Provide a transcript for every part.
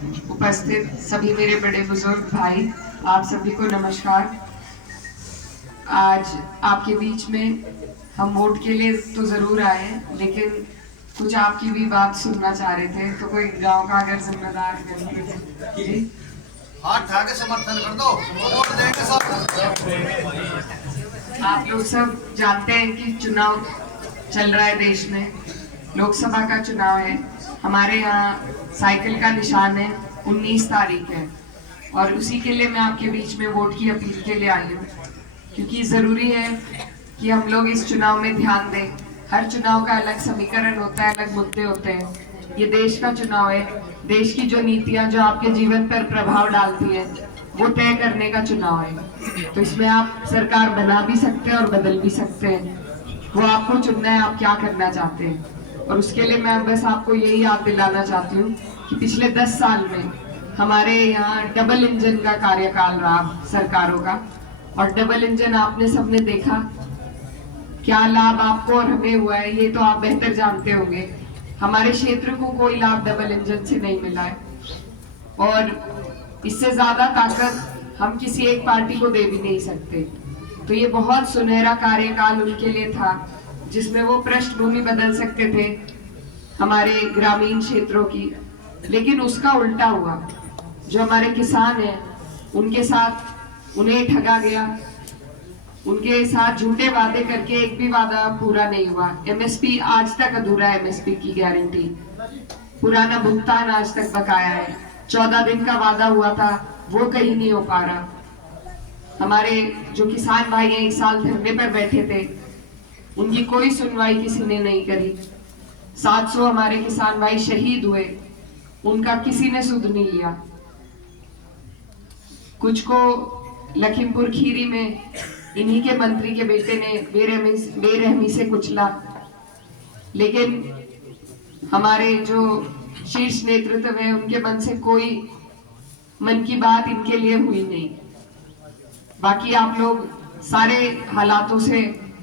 उपस्थित सभी मेरे बड़े बुजुर्ग भाई, आप सभी को नमस्कार। आज आपके बीच में हम वोट के लिए तो जरूर आए हैं, लेकिन कुछ आपकी भी बात सुनना चाह रहे थे, तो कोई गांव का अगर जिम्मेदार करके जी हाथ उठा के समर्थन कर दो, वोट देंगे सब। आप लोग सब जानते हैं कि चुनाव चल रहा है देश में, लोकसभा का चुनाव है। हमारे यहाँ साइकिल का निशान है, 19 तारीख है, और उसी के लिए मैं आपके बीच में वोट की अपील के लिए आई हूँ, क्योंकि जरूरी है कि हम लोग इस चुनाव में ध्यान दें। हर चुनाव का अलग समीकरण होता है, अलग मुद्दे होते हैं। ये देश का चुनाव है, देश की जो नीतियां जो आपके जीवन पर प्रभाव डालती है वो तय करने का चुनाव है। तो इसमें आप सरकार बना भी सकते हैं और बदल भी सकते हैं, वो आपको चुनना है आप क्या करना चाहते हैं। और उसके लिए मैं बस आपको यही याद दिलाना चाहती हूँ कि पिछले 10 साल में हमारे यहाँ डबल इंजन का कार्यकाल रहा सरकारों का, और डबल इंजन आपने सबने देखा, क्या लाभ आपको और हमें हुआ है ये तो आप बेहतर जानते होंगे। हमारे क्षेत्र को कोई लाभ डबल इंजन से नहीं मिला है, और इससे ज्यादा ताकत हम किसी एक पार्टी को दे भी नहीं सकते। तो ये बहुत सुनहरा कार्यकाल उनके लिए था, जिसमें वो पृष्ठभूमि बदल सकते थे हमारे ग्रामीण क्षेत्रों की। लेकिन उसका उल्टा हुआ, जो हमारे किसान हैं उनके साथ उन्हें ठगा गया, उनके साथ झूठे वादे करके एक भी वादा पूरा नहीं हुआ। एमएसपी आज तक अधूरा है, एमएसपी की गारंटी, पुराना भुगतान आज तक बकाया है। 14 दिन का वादा हुआ था वो कहीं नहीं हो पा रहा। हमारे जो किसान भाई हैं 1 साल धरने पर बैठे थे, उनकी कोई सुनवाई किसी ने नहीं करी। 700 हमारे किसान भाई शहीद हुए, उनका किसी ने सुध नहीं लिया। कुछ को लखीमपुर खीरी में इन्हीं के मंत्री के बेटे ने बेरहमी से कुचला, लेकिन हमारे जो शीर्ष नेतृत्व है उनके मन से कोई मन की बात इनके लिए हुई नहीं। बाकी आप लोग सारे हालातों से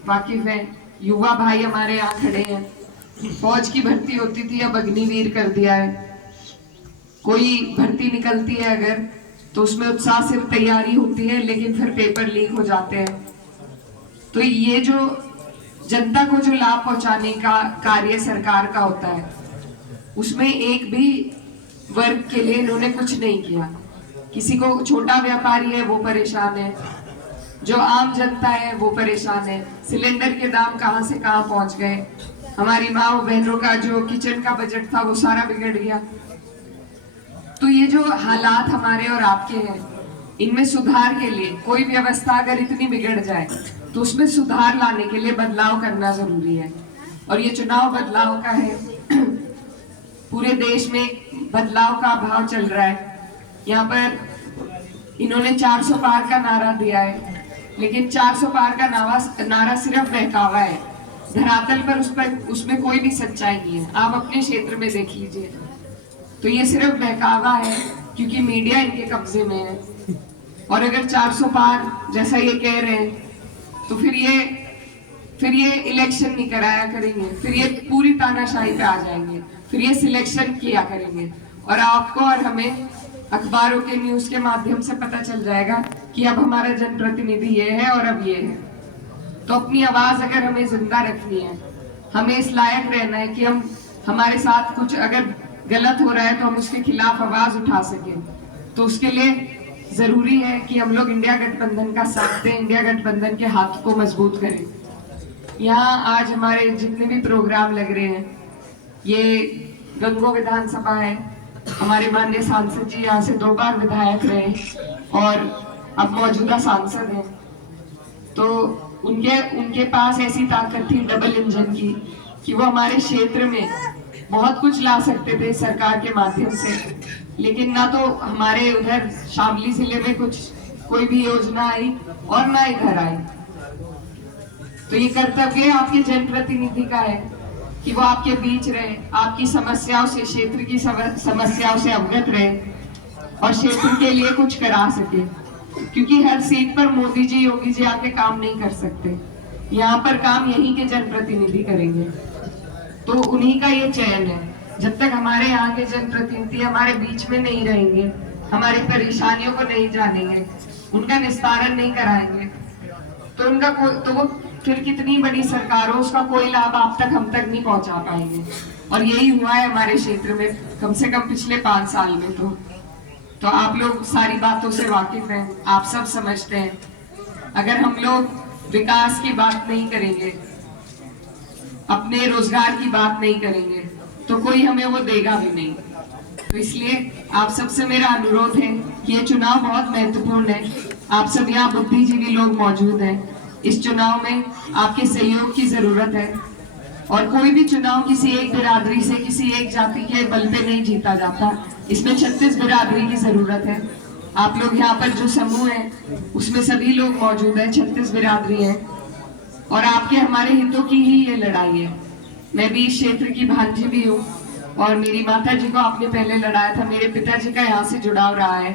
वाकिफ हैं। युवा भाई हमारे यहाँ खड़े हैं, फौज की भर्ती होती थी, अब अग्निवीर कर दिया है। कोई भर्ती निकलती है अगर, तो उसमें उत्साह से तैयारी होती है, लेकिन फिर पेपर लीक हो जाते हैं। तो ये जो जनता को जो लाभ पहुंचाने का कार्य सरकार का होता है, उसमें एक भी वर्ग के लिए इन्होंने कुछ नहीं किया। किसी को, छोटा व्यापारी है वो परेशान है, जो आम जनता है वो परेशान है। सिलेंडर के दाम कहां से कहां पहुंच गए, हमारी माँ बहनों का जो किचन का बजट था वो सारा बिगड़ गया। तो ये जो हालात हमारे और आपके हैं, इनमें सुधार के लिए कोई व्यवस्था अगर इतनी बिगड़ जाए तो उसमें सुधार लाने के लिए बदलाव करना जरूरी है, और ये चुनाव बदलाव का है। पूरे देश में बदलाव का भाव चल रहा है। यहाँ पर इन्होंने 400 पार का नारा दिया है, लेकिन 400 पार का नारा सिर्फ बहकावा है। धरातल पर उसमें कोई भी सच्चाई नहीं है। आप अपने क्षेत्र में देख लीजिए, तो ये सिर्फ बहकावा है, क्योंकि मीडिया इनके कब्जे में है। और अगर 400 पार जैसा ये कह रहे हैं, तो फिर ये इलेक्शन नहीं कराया करेंगे, फिर ये पूरी तानाशाही पे आ जाएंगे, फिर ये सिलेक्शन किया करेंगे, और आपको और हमें अखबारों के न्यूज के माध्यम से पता चल जाएगा कि अब हमारा जनप्रतिनिधि ये है और अब ये है। तो अपनी आवाज अगर हमें जिंदा रखनी है, हमें इस लायक रहना है कि हम, हमारे साथ कुछ अगर गलत हो रहा है तो हम उसके खिलाफ आवाज उठा सकें। तो उसके लिए जरूरी है कि हम लोग इंडिया गठबंधन का साथ दें, इंडिया गठबंधन के हाथ को मजबूत करें। यहाँ आज हमारे जितने भी प्रोग्राम लग रहे हैं, ये गंगो विधानसभा है, हमारे माननीय सांसद जी यहाँ से 2 बार विधायक रहे और अब मौजूदा सांसद हैं। तो उनके पास ऐसी ताकत थी डबल इंजन की कि वो हमारे क्षेत्र में बहुत कुछ ला सकते थे सरकार के माध्यम से, लेकिन ना तो हमारे उधर शामली जिले में कोई भी योजना आई और ना इधर आई। तो ये कर्तव्य आपके जनप्रतिनिधि का है कि वो आपके बीच रहे, आपकी समस्याओं से, क्षेत्र की समस्याओं से अवगत रहे और क्षेत्र के लिए कुछ करा सके। क्योंकि हर सीट पर मोदी जी, योगी जी आके काम नहीं कर सकते, यहाँ पर काम यहीं के जनप्रतिनिधि करेंगे। तो उन्हीं का ये चयन है। जब तक हमारे यहाँ के जनप्रतिनिधि हमारे बीच में नहीं रहेंगे, हमारी परेशानियों को नहीं जानेंगे, उनका निस्तारण नहीं कराएंगे, तो वो फिर कितनी बड़ी सरकार हो, उसका कोई लाभ आप तक हम तक नहीं पहुंचा पाएंगे। और यही हुआ है हमारे क्षेत्र में, कम से कम पिछले 5 साल में। तो आप लोग सारी बातों से वाकिफ हैं, आप सब समझते हैं। अगर हम लोग विकास की बात नहीं करेंगे, अपने रोजगार की बात नहीं करेंगे, तो कोई हमें वो देगा भी नहीं। तो इसलिए आप सबसे मेरा अनुरोध है कि ये चुनाव बहुत महत्वपूर्ण है। आप सब यहाँ बुद्धिजीवी लोग मौजूद हैं। इस चुनाव में आपके सहयोग की जरूरत है। और कोई भी चुनाव किसी एक बिरादरी से, किसी एक जाति के बल पे नहीं जीता जाता। इसमें 36 बिरादरी की जरूरत है। आप लोग यहाँ पर जो समूह है उसमें सभी लोग मौजूद हैं, 36 बिरादरी है। और आपके हमारे हितों की ही ये लड़ाई है। मैं भी इस क्षेत्र की भांजी भी हूँ और मेरी माता जी को आपने पहले लड़ाया था, मेरे पिताजी का यहाँ से जुड़ाव रहा है।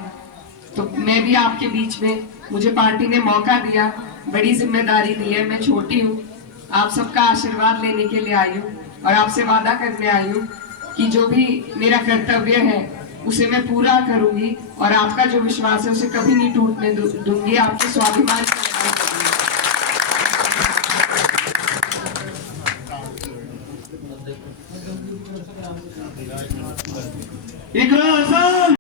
तो मैं भी आपके बीच में, मुझे पार्टी ने मौका दिया, बड़ी जिम्मेदारी दी है। मैं छोटी हूँ, आप सबका आशीर्वाद लेने के लिए आई हूँ और आपसे वादा करने आई हूँ कि जो भी मेरा कर्तव्य है उसे मैं पूरा करूंगी और आपका जो विश्वास है उसे कभी नहीं टूटने दूंगी। आपके स्वाभिमान की रक्षा करूंगी। इकरा